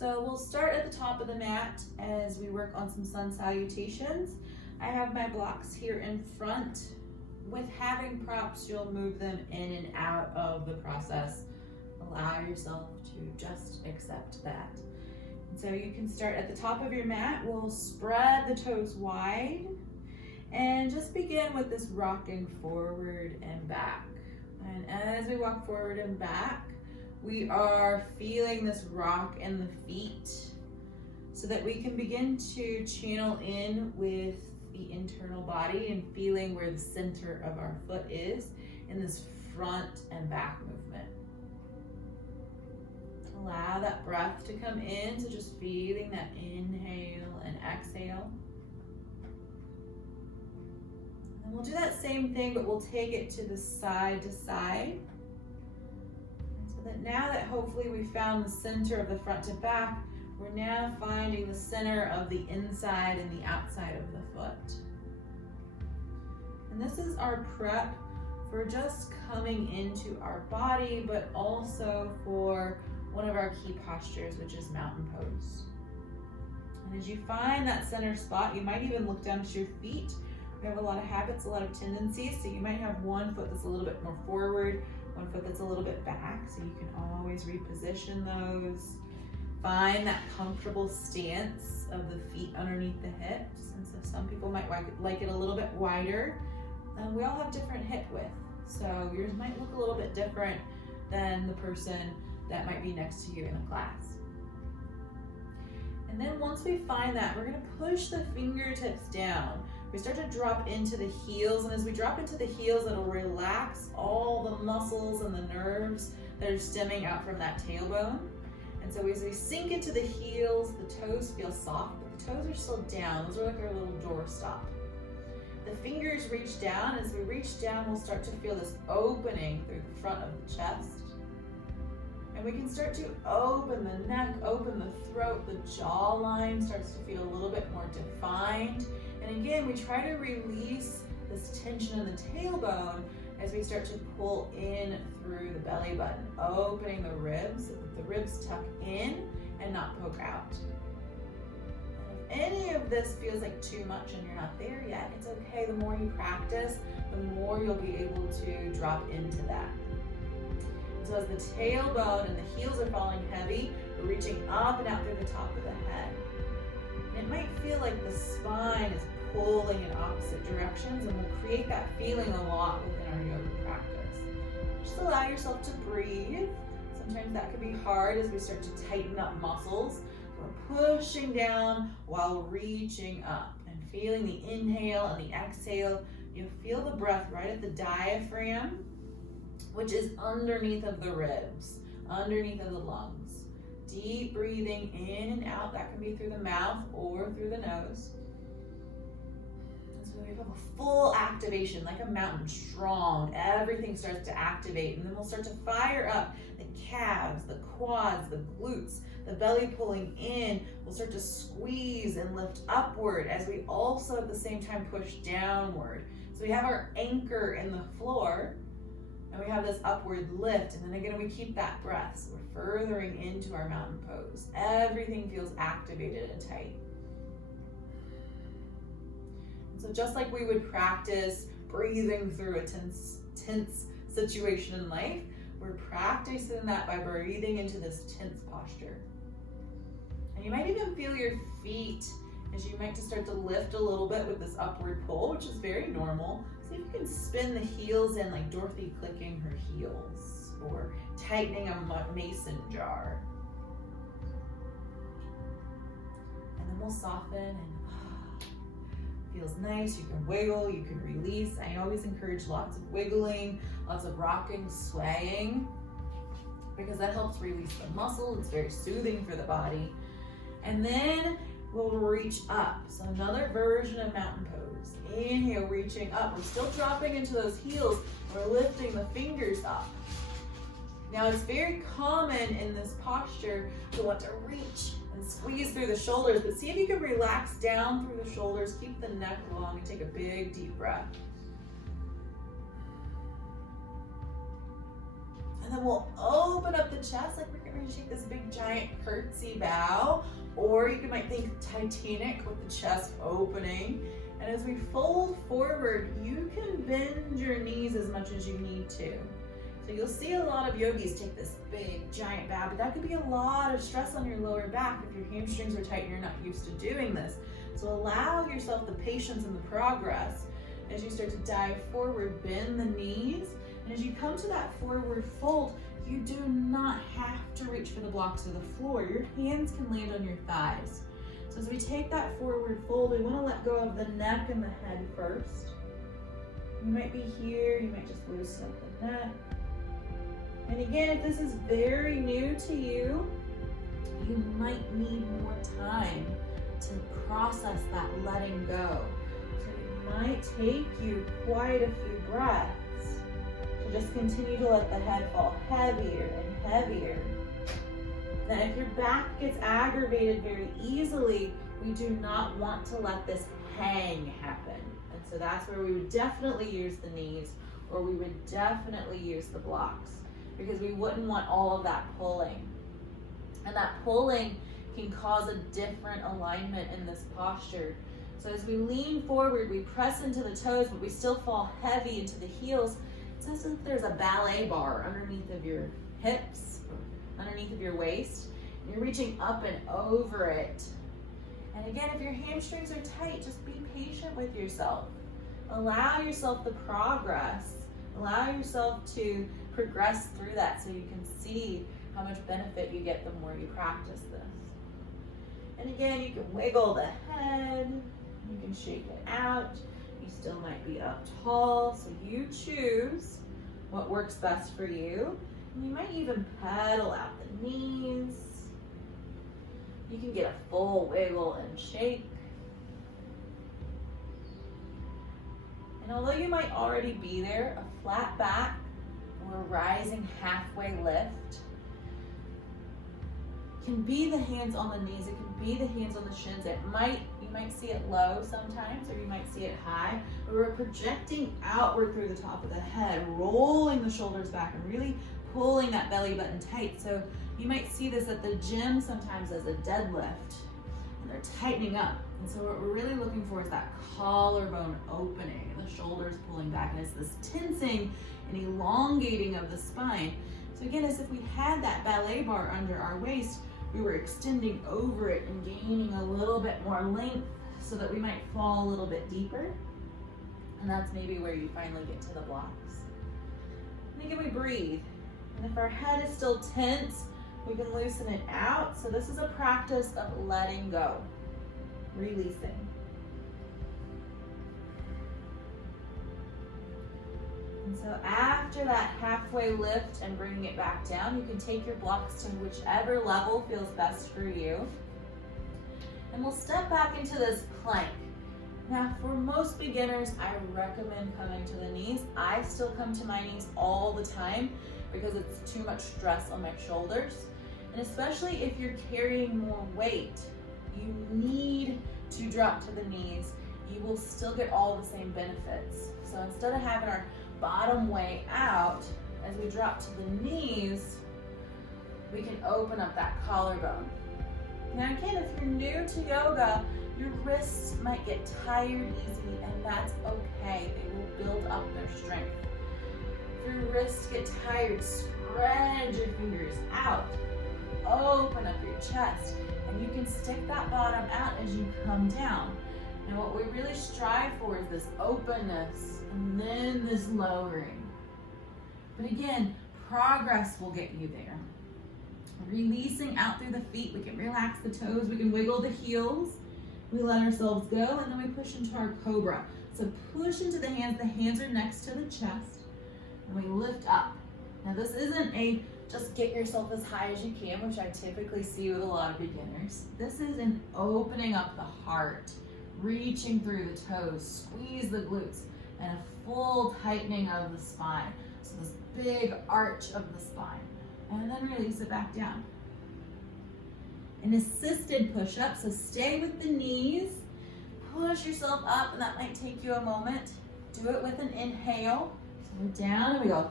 So we'll start at the top of the mat as we work on some sun salutations. I have my blocks here in front. With having props, you'll move them in and out of the process. Allow yourself to just accept that. And so you can start at the top of your mat. We'll spread the toes wide and just begin with this rocking forward and back. And as we walk forward and back, we are feeling this rock in the feet so that we can begin to channel in with the internal body and feeling where the center of our foot is in this front and back movement. Allow that breath to come in, so just feeling that inhale and exhale. And we'll do that same thing, but we'll take it to the side to side. So that now that hopefully we found the center of the front to back, we're now finding the center of the inside and the outside of the foot. And this is our prep for just coming into our body, but also for one of our key postures, which is mountain pose. And as you find that center spot, you might even look down to your feet. We have a lot of habits, a lot of tendencies, so you might have one foot that's a little bit more forward, one foot that's a little bit back, so you can always reposition those. Find that comfortable stance of the feet underneath the hips. And so some people might like it a little bit wider. We all have different hip width, so yours might look a little bit different than the person that might be next to you in the class. And then once we find that, we're gonna push the fingertips down. We start to drop into the heels, and as we drop into the heels, it'll relax all the muscles and the nerves that are stemming out from that tailbone. And so as we sink into the heels, the toes feel soft, but the toes are still down. Those are like our little doorstop. The fingers reach down. As we reach down, we'll start to feel this opening through the front of the chest. And we can start to open the neck, open the throat, the jawline starts to feel a little bit more defined. And again, we try to release this tension in the tailbone as we start to pull in through the belly button, opening the ribs, so that the ribs tuck in and not poke out. If any of this feels like too much and you're not there yet, it's okay. The more you practice, the more you'll be able to drop into that. So as the tailbone and the heels are falling heavy, we're reaching up and out through the top of the head. And it might feel like the spine is pulling in opposite directions, and we'll create that feeling a lot within our yoga practice. Just allow yourself to breathe. Sometimes that can be hard as we start to tighten up muscles. We're pushing down while reaching up and feeling the inhale and the exhale. You feel the breath right at the diaphragm, which is underneath of the ribs, underneath of the lungs. Deep breathing in and out. That can be through the mouth or through the nose. We have a full activation, like a mountain, strong. Everything starts to activate, and then we'll start to fire up the calves, the quads, the glutes, the belly pulling in. We'll start to squeeze and lift upward as we also at the same time push downward. So we have our anchor in the floor, and we have this upward lift, and then again we keep that breath. So we're furthering into our mountain pose. Everything feels activated and tight. So just like we would practice breathing through a tense situation in life, we're practicing that by breathing into this tense posture. And you might even feel your feet as you might just start to lift a little bit with this upward pull, which is very normal. See if you can spin the heels in like Dorothy clicking her heels, or tightening a mason jar. And then we'll soften, and feels nice. You can wiggle, you can release. I always encourage lots of wiggling, lots of rocking, swaying, because that helps release the muscle. It's very soothing for the body. And then we'll reach up. So another version of mountain pose. Inhale, reaching up. We're still dropping into those heels. We're lifting the fingers up. Now it's very common in this posture to want to reach and squeeze through the shoulders, but see if you can relax down through the shoulders, keep the neck long, and take a big deep breath. And then we'll open up the chest like we're we're gonna take this big giant curtsy bow, or you might think Titanic with the chest opening. And as we fold forward, you can bend your knees as much as you need to. So you'll see a lot of yogis take this big giant bow, but that could be a lot of stress on your lower back if your hamstrings are tight and you're not used to doing this. So allow yourself the patience and the progress as you start to dive forward, bend the knees. And as you come to that forward fold, you do not have to reach for the blocks or the floor. Your hands can land on your thighs. So as we take that forward fold, we want to let go of the neck and the head first. You might be here, you might just loosen up the neck. And again, if this is very new to you, you might need more time to process that letting go. So it might take you quite a few breaths to just continue to let the head fall heavier and heavier. Now, if your back gets aggravated very easily, we do not want to let this hang happen. And so that's where we would definitely use the knees, or we would definitely use the blocks, because we wouldn't want all of that pulling. And that pulling can cause a different alignment in this posture. So as we lean forward, we press into the toes, but we still fall heavy into the heels. It's as if there's a ballet bar underneath of your hips, underneath of your waist. And you're reaching up and over it. And again, if your hamstrings are tight, just be patient with yourself. Allow yourself the progress. Allow yourself to progress through that so you can see how much benefit you get the more you practice this. And again, you can wiggle the head, you can shake it out. You still might be up tall, so you choose what works best for you. And you might even pedal out the knees. You can get a full wiggle and shake. And although you might already be there, a flat back or a rising halfway lift can be the hands on the knees, it can be the hands on the shins. You might see it low sometimes, or you might see it high, but we're projecting outward through the top of the head, rolling the shoulders back and really pulling that belly button tight. So you might see this at the gym sometimes as a deadlift, and they're tightening up. And so what we're really looking for is that collarbone opening and the shoulders pulling back, and it's this tensing and elongating of the spine. So again, as if we had that ballet bar under our waist, we were extending over it and gaining a little bit more length so that we might fall a little bit deeper. And that's maybe where you finally get to the blocks. And again, we breathe. And if our head is still tense, we can loosen it out. So this is a practice of letting go, releasing. And so after that halfway lift and bringing it back down, you can take your blocks to whichever level feels best for you. And we'll step back into this plank. Now, for most beginners, I recommend coming to the knees. I still come to my knees all the time because it's too much stress on my shoulders. And especially if you're carrying more weight, you need to drop to the knees. You will still get all the same benefits. So instead of having our bottom way out, as we drop to the knees, we can open up that collarbone. Now again, if you're new to yoga, your wrists might get tired easily, and that's okay. They will build up their strength. If your wrists get tired, spread your fingers out. Open up your chest, and you can stick that bottom out as you come down. And what we really strive for is this openness and then this lowering. But again, progress will get you there. Releasing out through the feet, we can relax the toes, we can wiggle the heels. We let ourselves go, and then we push into our cobra. So push into the hands are next to the chest, and we lift up. Now this isn't a just get yourself as high as you can, which I typically see with a lot of beginners. This is an opening up the heart, reaching through the toes, squeeze the glutes, and a full tightening of the spine. So this big arch of the spine, and then release it back down. An assisted push-up, so stay with the knees, push yourself up, and that might take you a moment. Do it with an inhale. So we're down, and we go.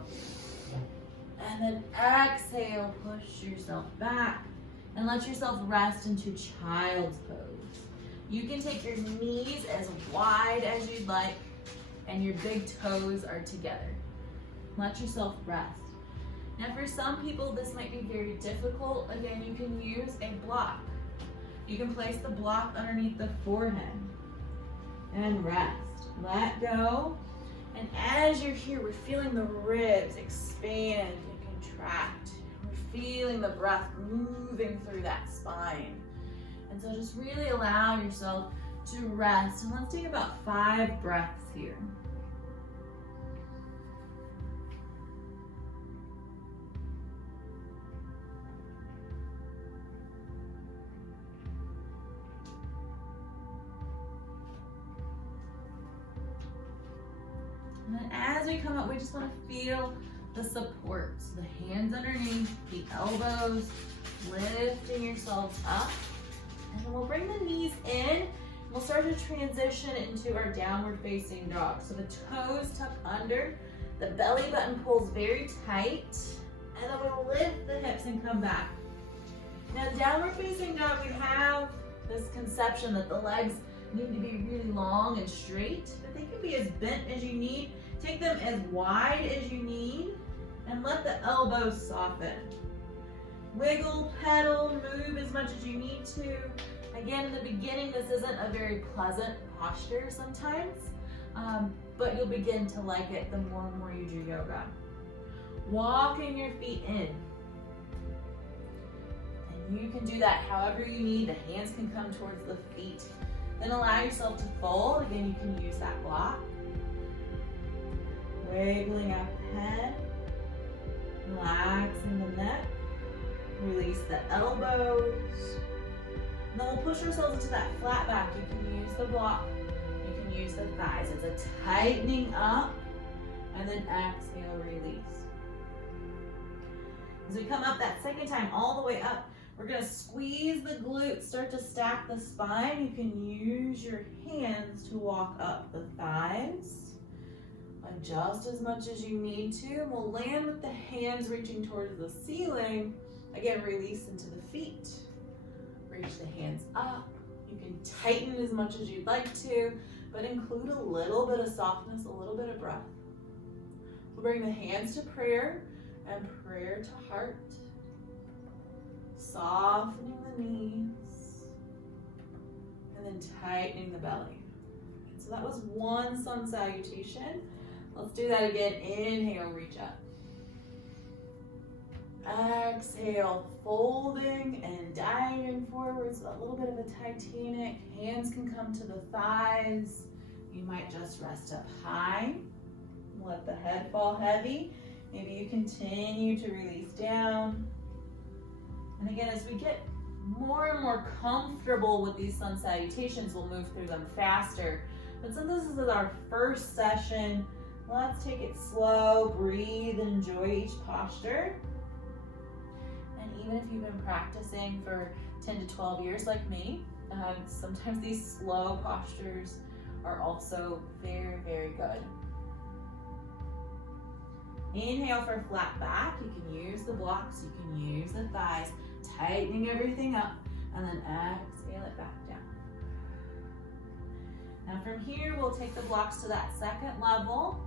And then exhale, push yourself back and let yourself rest into child's pose. You can take your knees as wide as you'd like and your big toes are together. Let yourself rest. Now for some people, this might be very difficult. Again, you can use a block. You can place the block underneath the forehead and rest. Let go. And as you're here, we're feeling the ribs expand and contract. We're feeling the breath moving through that spine. And so just really allow yourself to rest. And let's take about 5 breaths here. And then as we come up, we just want to feel the support. So the hands underneath, the elbows, lifting yourselves up. And then we'll bring the knees in. We'll start to transition into our downward facing dog. So the toes tuck under, the belly button pulls very tight, and then we'll lift the hips and come back. Now downward facing dog, we have this conception that the legs need to be really long and straight, but they can be as bent as you need. Take them as wide as you need, and let the elbows soften. Wiggle, pedal, move as much as you need to. Again, in the beginning, this isn't a very pleasant posture sometimes, but you'll begin to like it the more and more you do yoga. Walking your feet in. And you can do that however you need. The hands can come towards the feet. Then allow yourself to fold. Again, you can use that block. Wiggling out the head. Relaxing the neck. Release the elbows. And then we'll push ourselves into that flat back. You can use the block. You can use the thighs. It's a tightening up. And then exhale, release. As we come up that second time, all the way up, we're gonna squeeze the glutes, start to stack the spine. You can use your hands to walk up the thighs. Adjust as much as you need to. And we'll land with the hands reaching towards the ceiling. Again, release into the feet. Reach the hands up. You can tighten as much as you'd like to, but include a little bit of softness, a little bit of breath. We'll bring the hands to prayer and prayer to heart. Softening the knees. And then tightening the belly. So that was one sun salutation. Let's do that again. Inhale, reach up. Exhale, folding and diving forwards, a little bit of a Titanic. Hands can come to the thighs. You might just rest up high. Let the head fall heavy. Maybe you continue to release down. And again, as we get more and more comfortable with these sun salutations, we'll move through them faster. But since this is our first session, let's take it slow, breathe, enjoy each posture. And even if you've been practicing for 10 to 12 years like me, sometimes these slow postures are also very, very good. Inhale for flat back. You can use the blocks, you can use the thighs, tightening everything up, and then exhale it back down. Now from here, we'll take the blocks to that second level,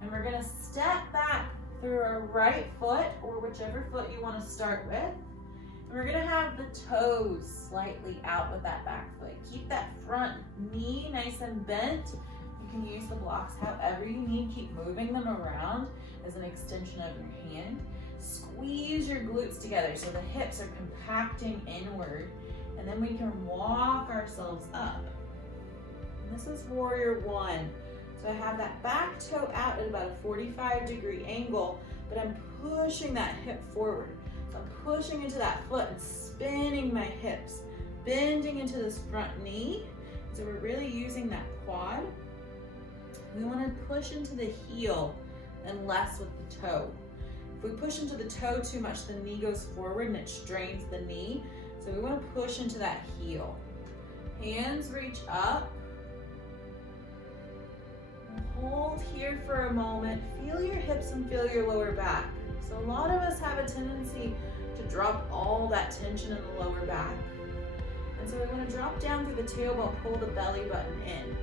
and we're gonna step back through our right foot, or whichever foot you wanna start with. And we're gonna have the toes slightly out with that back foot. Keep that front knee nice and bent. You can use the blocks however you need. Keep moving them around as an extension of your hand. Squeeze your glutes together so the hips are compacting inward, and then we can walk ourselves up. And this is warrior one. So I have that back toe out at about a 45-degree angle, but I'm pushing that hip forward. So I'm pushing into that foot and spinning my hips, bending into this front knee. So we're really using that quad. We want to push into the heel and less with the toe. If we push into the toe too much, the knee goes forward and it strains the knee. So we want to push into that heel. Hands reach up. Hold here for a moment. Feel your hips and feel your lower back. So a lot of us have a tendency to drop all that tension in the lower back. And so we want to drop down through the tailbone, pull the belly button in.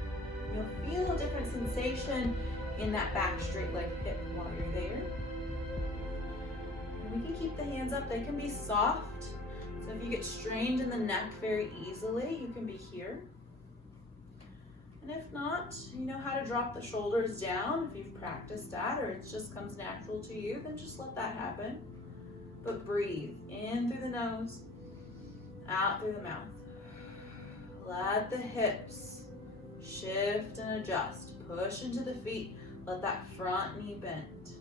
You'll feel a different sensation in that back straight leg hip while you're there. And we can keep the hands up. They can be soft. So if you get strained in the neck very easily, you can be here. And if not, you know how to drop the shoulders down if you've practiced that, or it just comes natural to you, then just let that happen. But breathe in through the nose, out through the mouth. Let the hips shift and adjust. Push into the feet. Let that front knee bend.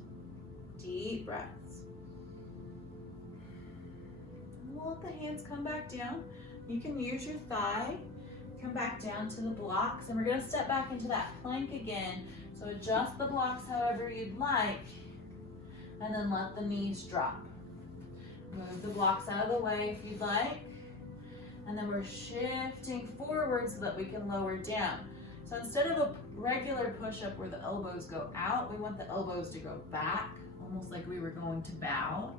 Deep breaths. And we'll let the hands come back down. You can use your thigh. Come back down to the blocks. And we're going to step back into that plank again. So adjust the blocks however you'd like. And then let the knees drop. Move the blocks out of the way if you'd like. And then we're shifting forward so that we can lower down. So instead of a regular push-up where the elbows go out, we want the elbows to go back, almost like we were going to bow.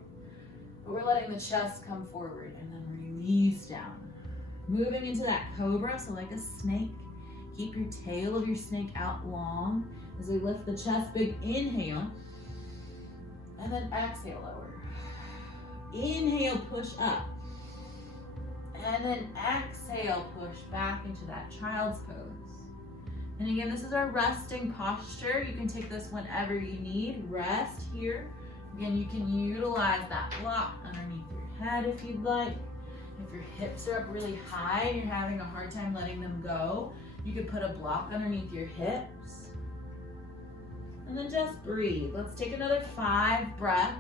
But we're letting the chest come forward and then release down. Moving into that cobra, so like a snake. Keep your tail of your snake out long as we lift the chest big. Inhale. And then exhale, lower. Inhale, push up. And then exhale, push back into that child's pose. And again, this is our resting posture. You can take this whenever you need. Rest here. Again, you can utilize that block underneath your head if you'd like. If your hips are up really high and you're having a hard time letting them go, you could put a block underneath your hips. And then just breathe. Let's take another 5 breaths.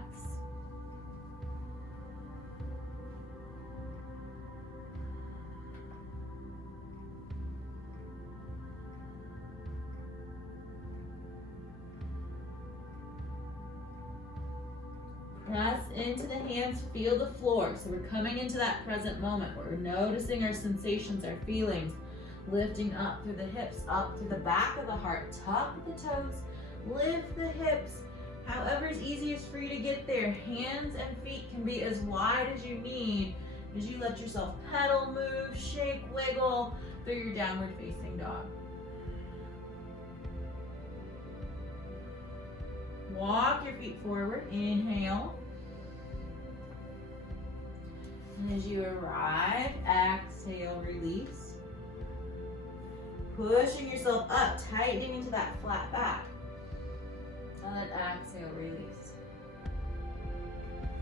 Press into the hands, feel the floor. So we're coming into that present moment where we're noticing our sensations, our feelings, lifting up through the hips, up through the back of the heart, tuck the toes, lift the hips. However is easiest for you to get there. Hands and feet can be as wide as you need as you let yourself pedal, move, shake, wiggle through your downward facing dog. Walk your feet forward, inhale. And as you arrive, exhale, release. Pushing yourself up, tightening into that flat back. And then exhale, release.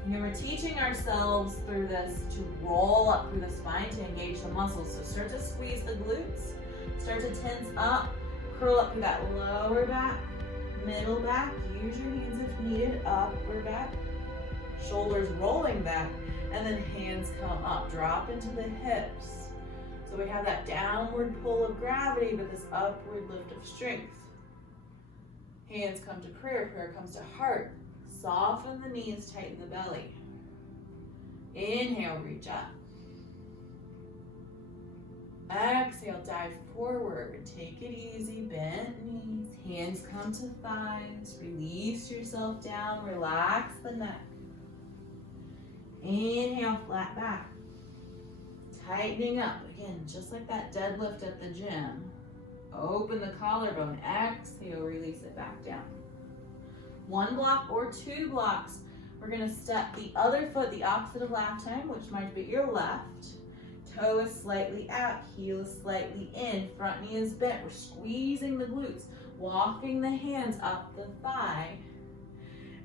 You know, we're teaching ourselves through this to roll up through the spine to engage the muscles. So start to squeeze the glutes, start to tense up, curl up through that lower back, middle back. Use your hands if needed, upper back, shoulders rolling back, and then hands come up. Drop into the hips. So we have that downward pull of gravity, but this upward lift of strength. Hands come to prayer, prayer comes to heart. Soften the knees, tighten the belly. Inhale, reach up. Exhale, dive forward. Take it easy, bent knees. Hands come to thighs. Release yourself down. Relax the neck. Inhale, flat back. Tightening up. Again, just like that deadlift at the gym. Open the collarbone. Exhale, release it back down. 1 block or 2 blocks. We're going to step the other foot the opposite of last time, which might be your left. Toe is slightly out, heel is slightly in, front knee is bent. We're squeezing the glutes, walking the hands up the thigh.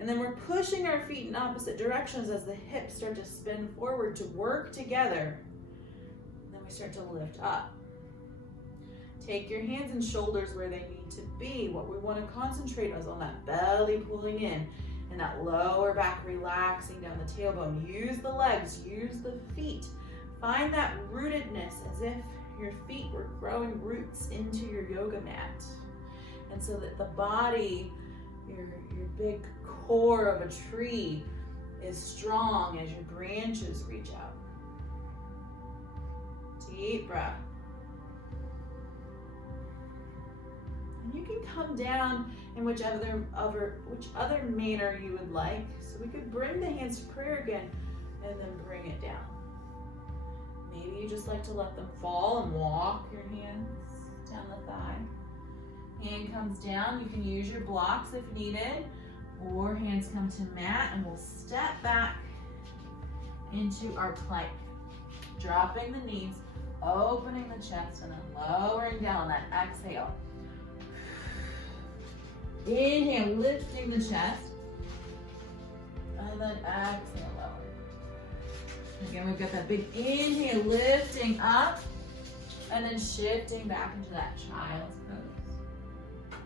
And then we're pushing our feet in opposite directions as the hips start to spin forward to work together. Then we start to lift up. Take your hands and shoulders where they need to be. What we want to concentrate on is on that belly pulling in and that lower back relaxing down the tailbone. Use the legs, use the feet. Find that rootedness as if your feet were growing roots into your yoga mat. And so that the body, your big core of a tree, is strong as your branches reach out. Deep breath. And you can come down in which other manner you would like. So we could bring the hands to prayer again and then bring it down. Maybe you just like to let them fall and walk your hands down the thigh. Hand comes down. You can use your blocks if needed, or hands come to mat, and we'll step back into our plank. Dropping the knees, opening the chest, and then lowering down that exhale. Inhale, lifting the chest, and then exhale, lower. Again, we've got that big inhale, lifting up, and then shifting back into that child's pose.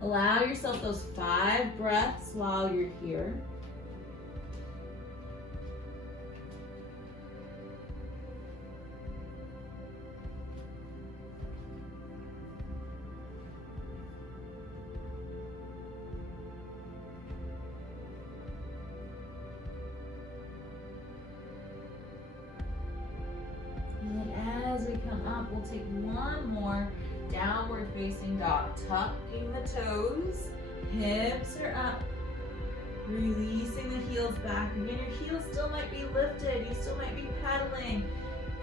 Allow yourself those 5 breaths while you're here. As we come up, we'll take one more downward facing dog. Tucking the toes, hips are up. Releasing the heels back. Again, your heels still might be lifted. You still might be pedaling.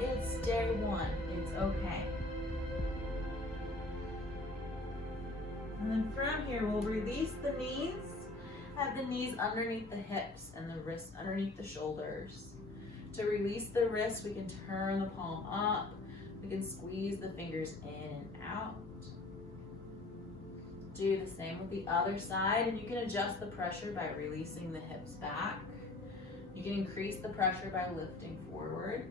It's day 1. It's okay. And then from here, we'll release the knees. Have the knees underneath the hips and the wrists underneath the shoulders. To release the wrist, we can turn the palm up. We can squeeze the fingers in and out. Do the same with the other side, and you can adjust the pressure by releasing the hips back. You can increase the pressure by lifting forward.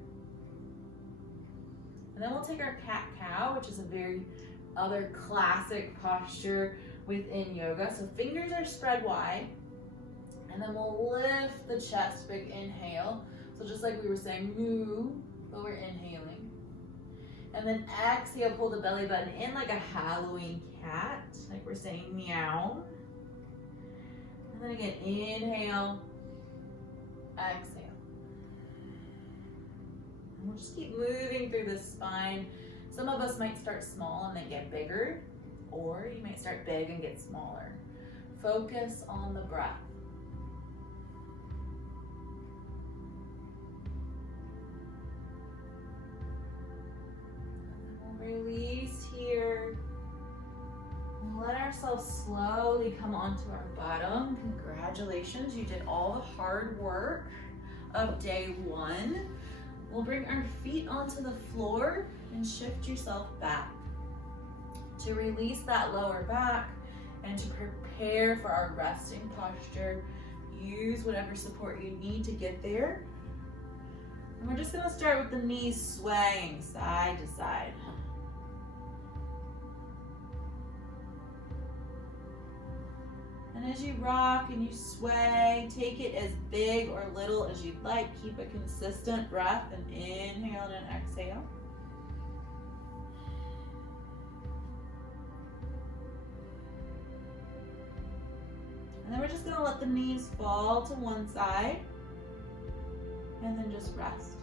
And then we'll take our cat-cow, which is a very other classic posture within yoga. So fingers are spread wide, and then we'll lift the chest, big inhale. So just like we were saying, moo, but we're inhaling. And then exhale, pull the belly button in like a Halloween cat, like we're saying meow. And then again, inhale, exhale. And we'll just keep moving through the spine. Some of us might start small and then get bigger, or you might start big and get smaller. Focus on the breath. Release here. Let ourselves slowly come onto our bottom. Congratulations, you did all the hard work of day 1. We'll bring our feet onto the floor and shift yourself back. To release that lower back and to prepare for our resting posture, use whatever support you need to get there. And we're just gonna start with the knees swaying side to side. And as you rock and you sway, take it as big or little as you'd like. Keep a consistent breath and inhale and an exhale. And then we're just gonna let the knees fall to one side and then just rest.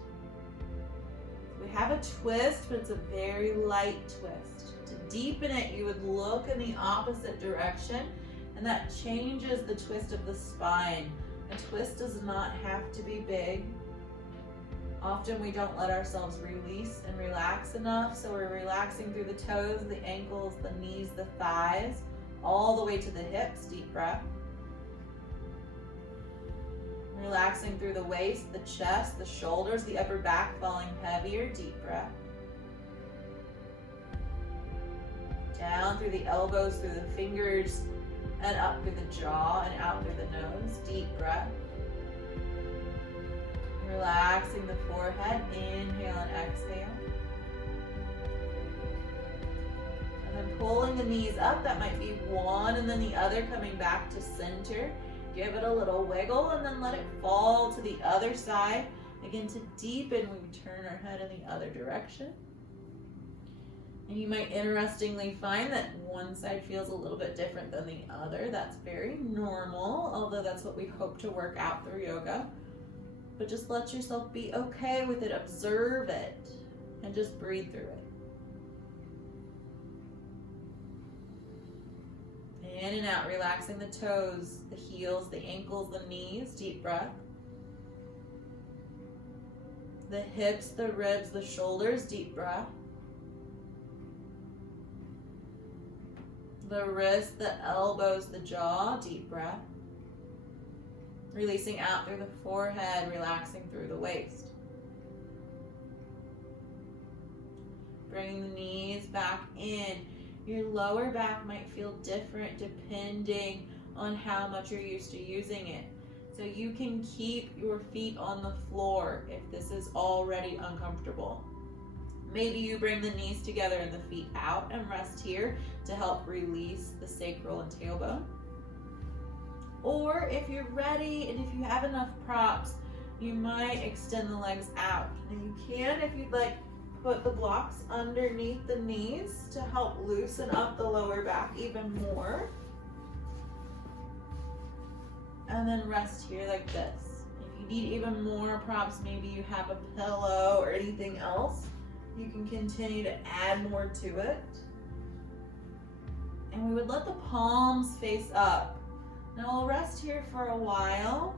We have a twist, but it's a very light twist. To deepen it, you would look in the opposite direction, and that changes the twist of the spine. A twist does not have to be big. Often we don't let ourselves release and relax enough, so we're relaxing through the toes, the ankles, the knees, the thighs, all the way to the hips. Deep breath. Relaxing through the waist, the chest, the shoulders, the upper back falling heavier. Deep breath. Down through the elbows, through the fingers, and up through the jaw and out through the nose. Deep breath. Relaxing the forehead. Inhale and exhale. And then pulling the knees up. That might be one and then the other coming back to center. Give it a little wiggle and then let it fall to the other side. Again, to deepen, we turn our head in the other direction. And you might interestingly find that one side feels a little bit different than the other. That's very normal, although that's what we hope to work out through yoga. But just let yourself be okay with it, observe it, and just breathe through it. In and out, relaxing the toes, the heels, the ankles, the knees. Deep breath. The hips, the ribs, the shoulders. Deep breath. The wrists, the elbows, the jaw. Deep breath. Releasing out through the forehead, relaxing through the waist. Bringing the knees back in. Your lower back might feel different depending on how much you're used to using it. So you can keep your feet on the floor if this is already uncomfortable. Maybe you bring the knees together and the feet out and rest here to help release the sacral and tailbone. Or if you're ready and if you have enough props, you might extend the legs out. And you can, if you'd like, put the blocks underneath the knees to help loosen up the lower back even more. And then rest here like this. If you need even more props, maybe you have a pillow or anything else, you can continue to add more to it. And we would let the palms face up. Now we'll rest here for a while,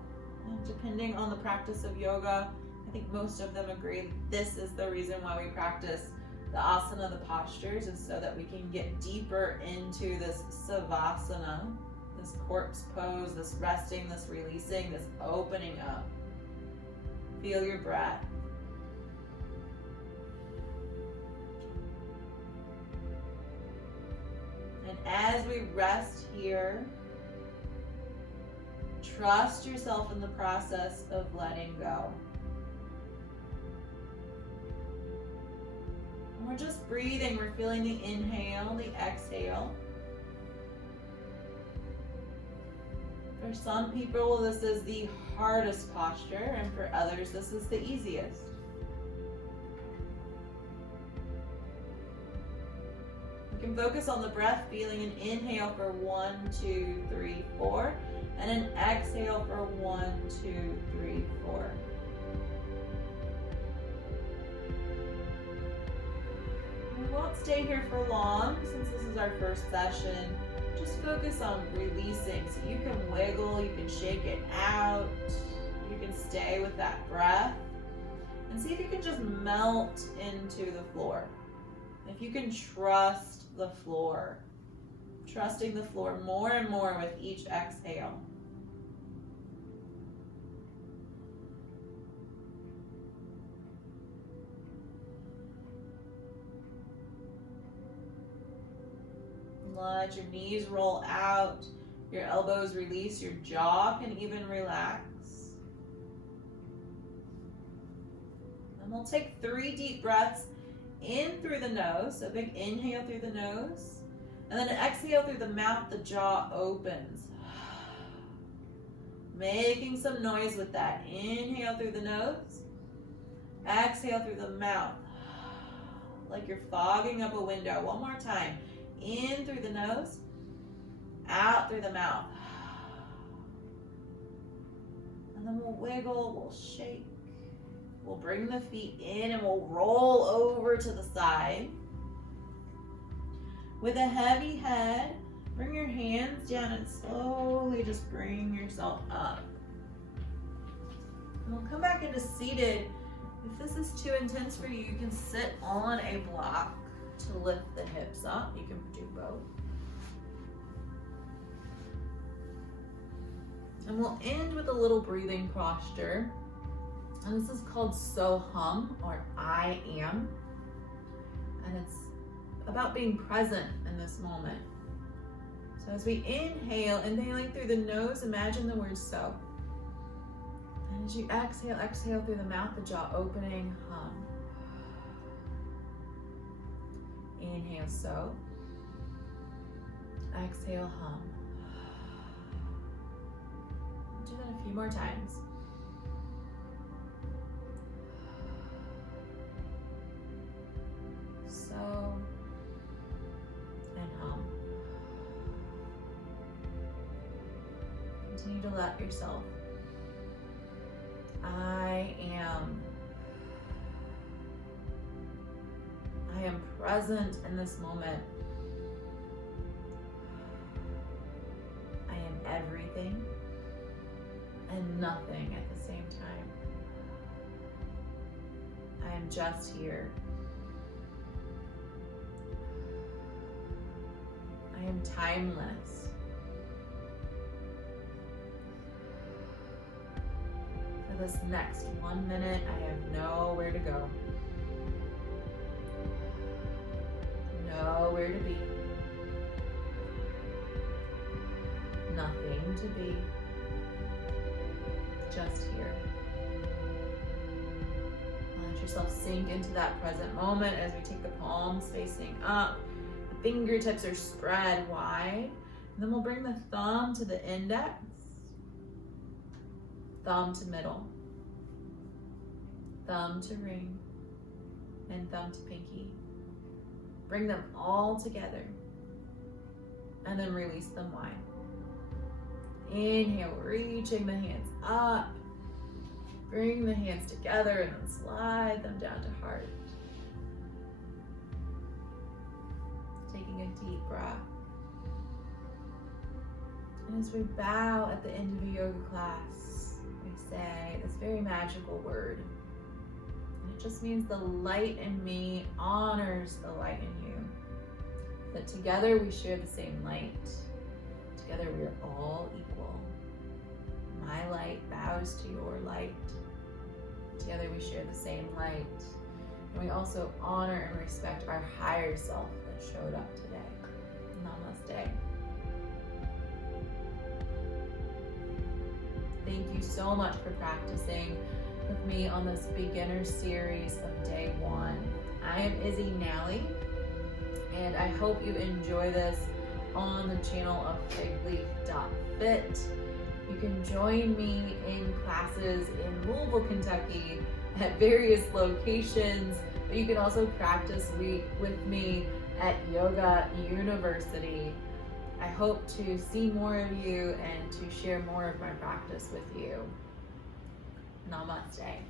and depending on the practice of yoga, I think most of them agree this is the reason why we practice the asana, the postures, is so that we can get deeper into this savasana, this corpse pose, this resting, this releasing, this opening up. Feel your breath. And as we rest here, trust yourself in the process of letting go. And we're just breathing. We're feeling the inhale, the exhale. For some people, this is the hardest posture, and for others, this is the easiest. You can focus on the breath, feeling an inhale for 1, 2, 3, 4, and an exhale for 1, 2, 3, 4. We won't stay here for long since this is our first session. Just focus on releasing. So you can wiggle, you can shake it out, you can stay with that breath, and see if you can just melt into the floor. If you can trust the floor, trusting the floor more and more with each exhale. Let your knees roll out, your elbows release, your jaw can even relax. And we'll take 3 deep breaths in through the nose, so big inhale through the nose, and then an exhale through the mouth, the jaw opens. Making some noise with that. Inhale through the nose, exhale through the mouth, like you're fogging up a window. One more time. In through the nose, out through the mouth. And then we'll wiggle, we'll shake. We'll bring the feet in and we'll roll over to the side. With a heavy head, bring your hands down and slowly just bring yourself up. And we'll come back into seated. If this is too intense for you, you can sit on a block to lift the hips up. You can do both. And we'll end with a little breathing posture. And this is called So-Hum, or I Am. And it's about being present in this moment. So as we inhale, inhaling through the nose, imagine the word so. And as you exhale, exhale through the mouth, the jaw opening, hum. Inhale, so. Exhale, hum. Do that a few more times. So, and hum. Continue to let yourself. I am present in this moment. everything and nothing at the same time. I am just here. I am timeless. For this next 1 minute, I have nowhere to go. Nowhere to be. Nothing to be. Just here. Let yourself sink into that present moment as we take the palms facing up. The fingertips are spread wide. And then we'll bring the thumb to the index, thumb to middle, thumb to ring, and thumb to pinky. Bring them all together and then release them wide. Inhale, reaching the hands up. Bring the hands together and then slide them down to heart. Taking a deep breath. And as we bow at the end of a yoga class, we say this very magical word. And it just means the light in me honors the light in you. That together we share the same light. Together we are all equal. My light bows to your light. Together we share the same light. And we also honor and respect our higher self that showed up today. Namaste. Thank you so much for practicing with me on this beginner series of day 1. I am Izzy Nally, and I hope you enjoy this on the channel of FigLeaf.Fit. You can join me in classes in Louisville, Kentucky at various locations, but you can also practice with me at Yoga University. I hope to see more of you and to share more of my practice with you. Namaste.